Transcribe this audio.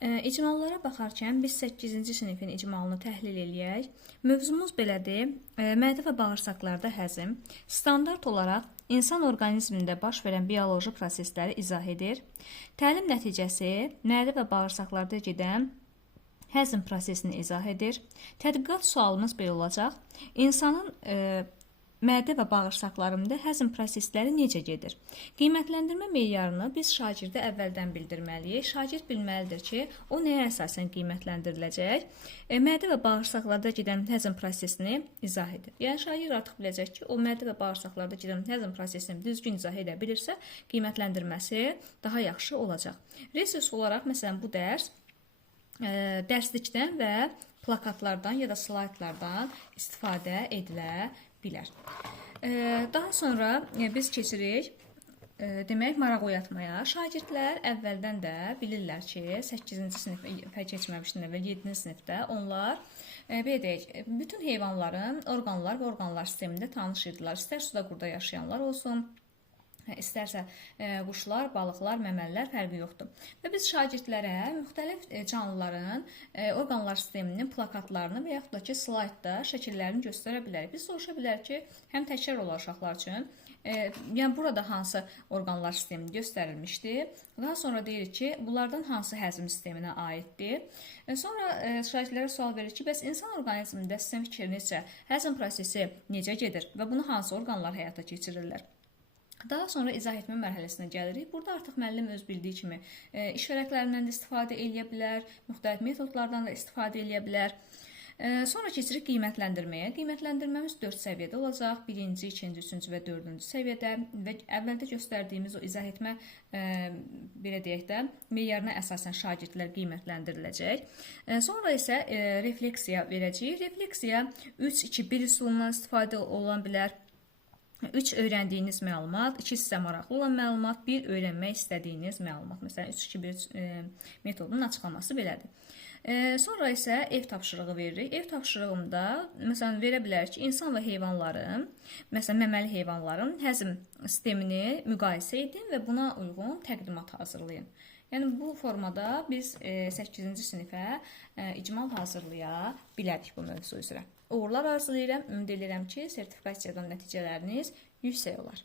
İcmallara baxarkən biz 8-ci sinifin icmalını təhlil eləyək. Mövzumuz belədir. Mədə və bağırsaqlarda həzm standart olaraq insan orqanizmində baş verən bioloji prosesləri izah edir. Təlim nəticəsi mədə və bağırsaqlarda gedən həzm prosesini izah edir. Tədqiqat sualımız belə olacaq. İnsanın mədə və bağırsaqlarında həzm prosesləri necə gedir? Qiymətləndirmə meyarını biz şagirdə əvvəldən bildirməliyik. Şagird bilməlidir ki, o nəyə əsasən qiymətləndiriləcək? Mədə və bağırsaqlarda gedən həzm prosesini izah edir. Yəni şagird artıq biləcək ki, o mədə və bağırsaqlarda gedən həzm prosesini düzgün izah edə bilirsə, qiymətləndirməsi daha yaxşı olacaq. Resurs olaraq məsələn bu dərslikdən və plakatlardan ya da slaydlardan istifadə edilə bilər. Daha sonra biz keçirik demək maraq oyatmaya. Şagirdlər əvvəldən də bilirlər ki, 8-ci sinifə keçməmişdən əvvəl 7-ci sinifdə onlar belə deyək, bütün heyvanların orqanlar və orqanlar sistemində tanış idilər. İstər suda qurda yaşayanlar olsun, İstərsə quşlar, balıqlar, məməlilər fərqi yoxdur. Və biz şagirdlərə müxtəlif canlıların orqanlar sisteminin plakatlarını və yaxud da ki, slaydda şəkillərini göstərə bilərik. Biz soruşa bilərik ki, həm təkrar olar uşaqlar üçün, yəni burada hansı orqanlar sistemi göstərilmişdir. Daha sonra deyirik ki, bunlardan hansı həzm sisteminə aiddir. Sonra şagirdlərə sual verir ki, bəs insan orqanizmində sizin fikrinizcə həzm prosesi necə gedir və bunu hansı orqanlar həyata keçirirlər? Daha sonra izah etmə mərhələsinə gəlirik. Burada artıq müəllim öz bildiyi kimi iş vərəqlərindən də istifadə edə bilər, müxtəlif metodlardan da istifadə edə bilər. Sonra keçirik qiymətləndirməyə. Qiymətləndirməmiz 4 səviyyədə olacaq. 1-ci, 2-ci, 3-cü və 4-cü səviyyədə və əvvəldə göstərdiyimiz o izah etmə belə deyək də meyarına əsasən şagirdlər qiymətləndiriləcək. Sonra isə refleksiya verəcəyik. Refleksiya 3-2-1 üsulundan istifadə ola bilər. 3 öyrəndiyiniz məlumat, 2 sizə maraqlı olan məlumat, 1 öyrənmək istədiyiniz məlumat. Məsələn, 3-2-1 metodunun açıqlaması belədir. Sonra isə ev tapşırığı veririk. Ev tapşırığında məsələn verə bilər ki, insan və heyvanların, məsələn məməli heyvanların həzm sistemini müqayisə edin və buna uyğun təqdimat hazırlayın. Yəni bu formada biz 8-ci sinifə icmal hazırlaya bilərik bu mövzu üzrə. Uğurlar arzulayıram. Ümid edirəm ki, sertifikasiyadan nəticələriniz yüksək olar.